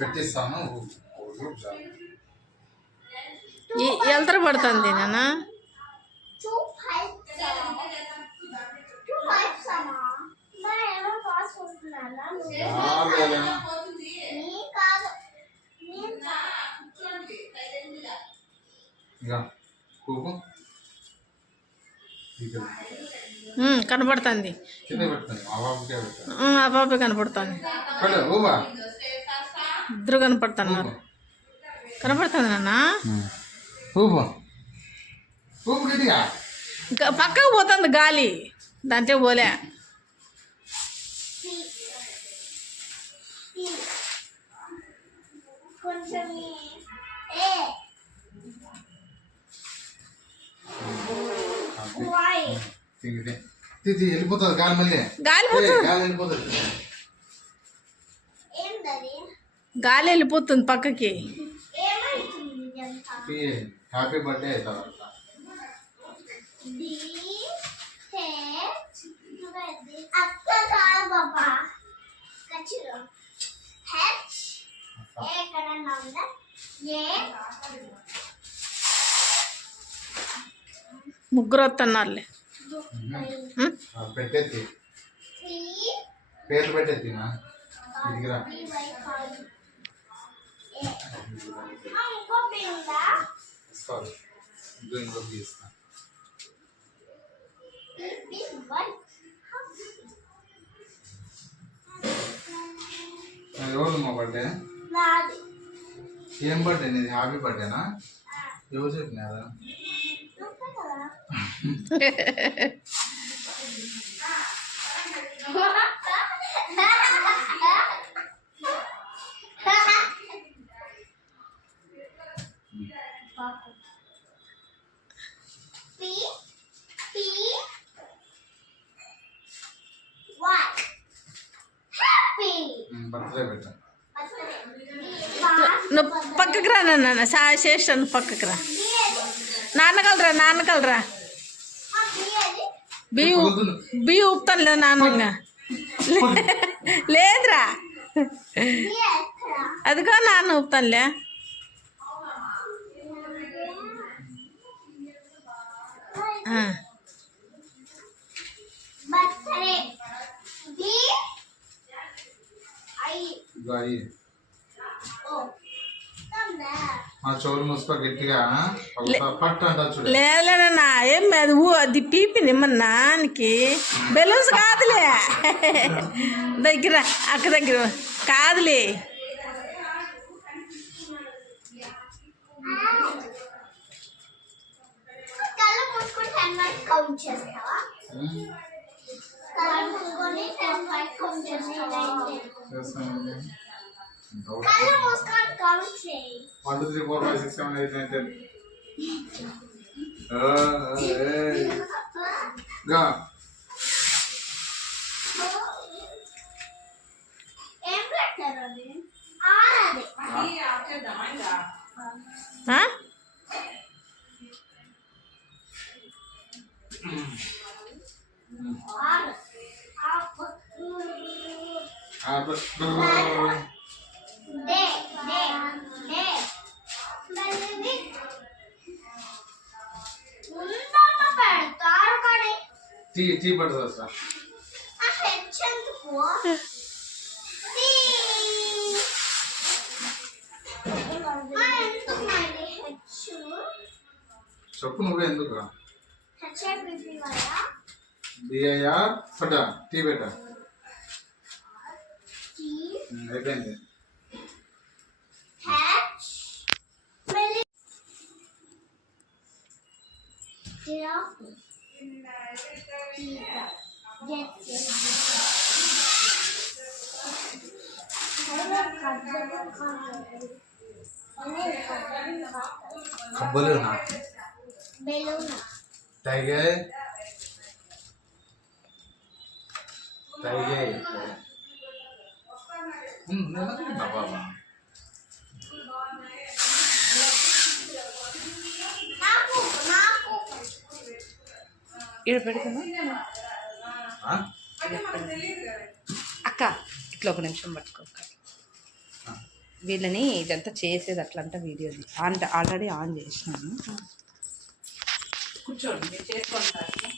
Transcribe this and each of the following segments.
పెట్టిస్తాను. ఎంత పడుతుంది నాన్న? కనపడుతుంది. ఆ పాపే కనపడుతుంది. ఇద్దరు కనపడుతున్నారు. కనపడుతుంది నాన్న. పక్కకు పోతుంది గాలి, దాంట్లో పోలే. వెళ్ళిపోతుంది గాలి, మళ్ళీ గాలి వెళ్ళిపోతుంది పక్కకి. Happy birthday. ముగ్గురు వస్తున్నారులే. పెట్టేది పేర్లు పెట్టేది ఎవరు మా బర్త్డే? ఏం బర్త్డే నీది? హ్యాపీ బర్త్డేనా? ఎవరు చెప్పినారా? నువ్వు పక్కకు రా నాన్న. చేస్తాను, పక్కకు రా. నాన్నకలరా బియ్య ఊపుతాను లేదా నాన్నగా? లేదురా, అదిగో నాన్న ఊపుతానులే. లేదన్నా ఏం అది అది పీపి నిమ్మన్నానికి బెలూన్స్ కాదులే. దగ్గర అక్క దగ్గర కాదులే. One, two, three, four, five, six, seven, eight, nine, 10. Go. Tea పడుతుంది సార్. చెప్పు నువ్వే ఎందుకు బిఐఆర్ ఫట టీ పెట్ట అయిపోయింది. కబ్బలు టైగర్ టైగర్ బాబా ఇక్కడ పెడుతున్నా అక్క ఇట్లా ఒక నిమిషం పట్టుకోక వీళ్ళని ఇదంతా చేసేది అట్లంతా వీడియో ఆల్రెడీ ఆన్ చేసినాను. కూర్చోండి నేను చేసుకుంటాను.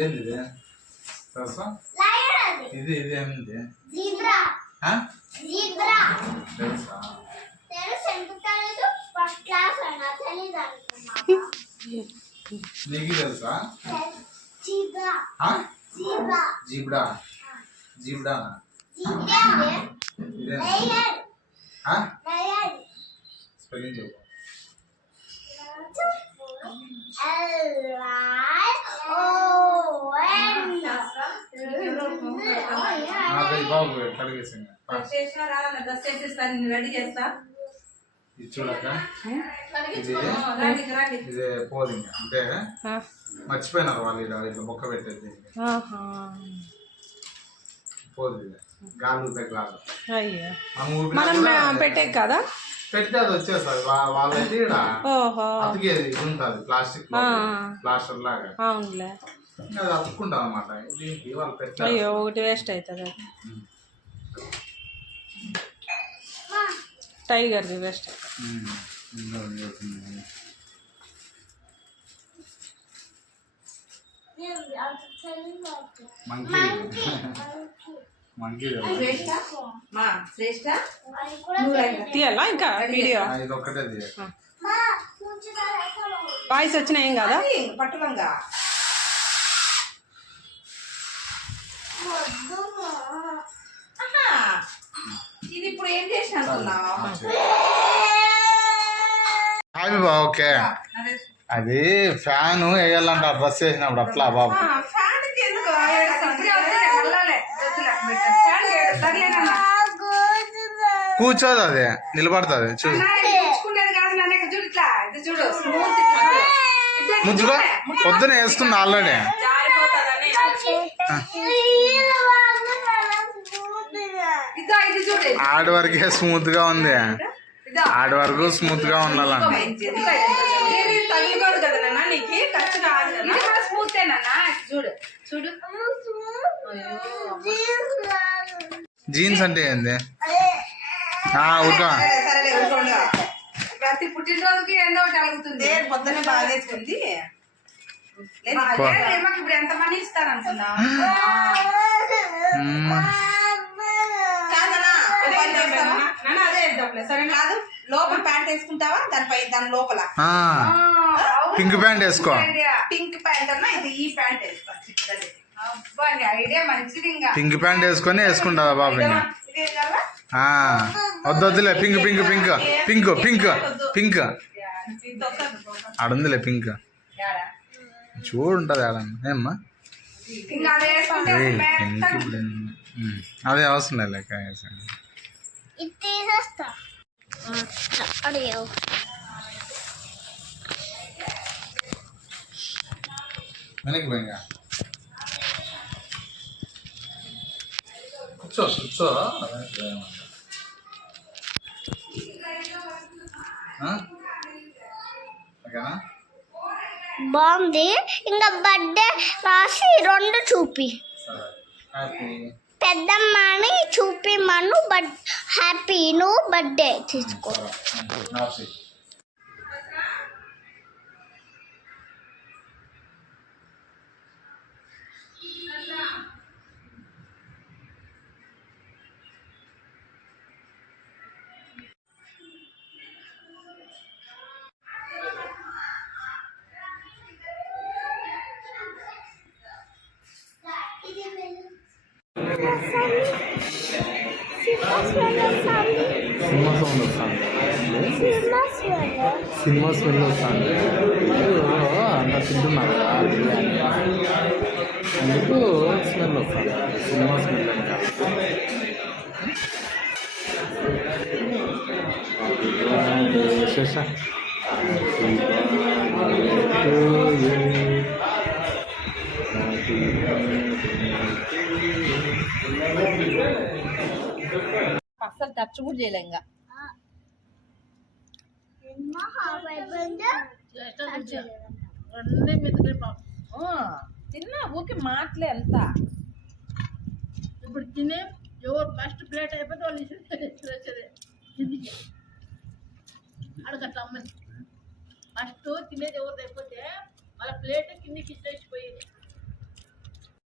ఏంది ఇది తెలుసా? ఇది ఏంది తెలుసా? నీకు తెలుసా? జీబ్రా జీబ్రానా స్పెల్లింగ్ చెప్పు. బాబు కడిగేసింది రెడీ చేస్తా. ఇది చూడక ఇది పోదు ఇంకా అంటే మర్చిపోయినారు వాళ్ళు ఇట్లా మొక్క పెట్టేది పోదు ఇది గాలి గాలి మనం పెట్టే కదా పెడితే అది వచ్చేస్తుంది వాళ్ళైతే ఇక్కడ అతికేది ఉంటుంది ప్లాస్టిక్ ప్లాస్టర్ లాగా అవునులే అది అతుక్కుంటాం అనమాట. దీనికి వాళ్ళు పెట్టారు. అయ్యో ఒకటి వేస్ట్ అవుతుంది. టైగర్ది వేస్ట్ తీయాలా ఇంకా వీడియో ఇది ఒక్కటే వాయిస్ వచ్చినా ఏం కాదా పట్టులంగా ఇది ఇప్పుడు ఏం చేసిన ఓకే అది ఫ్యాన్ వేయాలంట డ్రెస్ వేసినప్పుడు అట్లా బాబు కూర్చోదు అది నిలబడుతుంది చూడు ముజ్జుగా పొద్దున వేసుకుంది ఆల్రెడీ ఆడి వరకే స్మూత్ గా ఉంది. ఆడి వరకు స్మూత్ గా ఉండాలండి. జీన్స్ అంటే ఏంది ఊరుగా ప్రతి పుట్టినరోజుకి ఎన్నో ఒకటి అడుగుతుంది. పొద్దున్నే బాగా వేసుకుంది. ఇప్పుడు ఎంత మనీ ఇస్తారనుకున్నా అదే సరే కాదు లోపల ప్యాంట్ వేసుకుంటావా దాని లోపల పింక్ ప్యాంట్ వేసుకో. పింక్ ప్యాంట్ అన్నా ఇది ఈ ప్యాంట్ వేసుకో. అబ్బా ఐడియా మంచిది. ఇంకా పింక్ ప్యాంట్ వేసుకొని వేసుకుంటావా బాబు? వద్దులే pink pink pink pink pink pink ఆడుందిలే పింక్ చూడుంటది ఆడ ఏమ్మా అదే అవసరం లేదు లెక్క వెనక్కి పోయింగా కూర్చో కూర్చో బాగుంది. ఇంకా బర్త్డే రాసి 2 చూపి పెద్దమ్మని చూపి మను హ్యాపీ నువ్వు బర్త్డే తీసుకో. సినిమా స్మెల్ వస్తుంది అంత తింటున్నారు కదా బిర్యానీ అందుకు స్మెల్ వస్తుంది. సినిమా స్మెల్ ఇంకా అస్సలు టచ్ కూడా చేయలే ఇంకా తిన్నా ఊరికి మాటలే అంతా ఇప్పుడు తినే ఎవరు ఫస్ట్ ప్లేట్ అయిపోతే వాళ్ళు వచ్చేది కిందికి అడగట్ల అమ్మని ఫస్ట్ తినేది ఎవరు అయిపోతే వాళ్ళ ప్లేట్ కిందికి ఇచ్చేసిపోయేది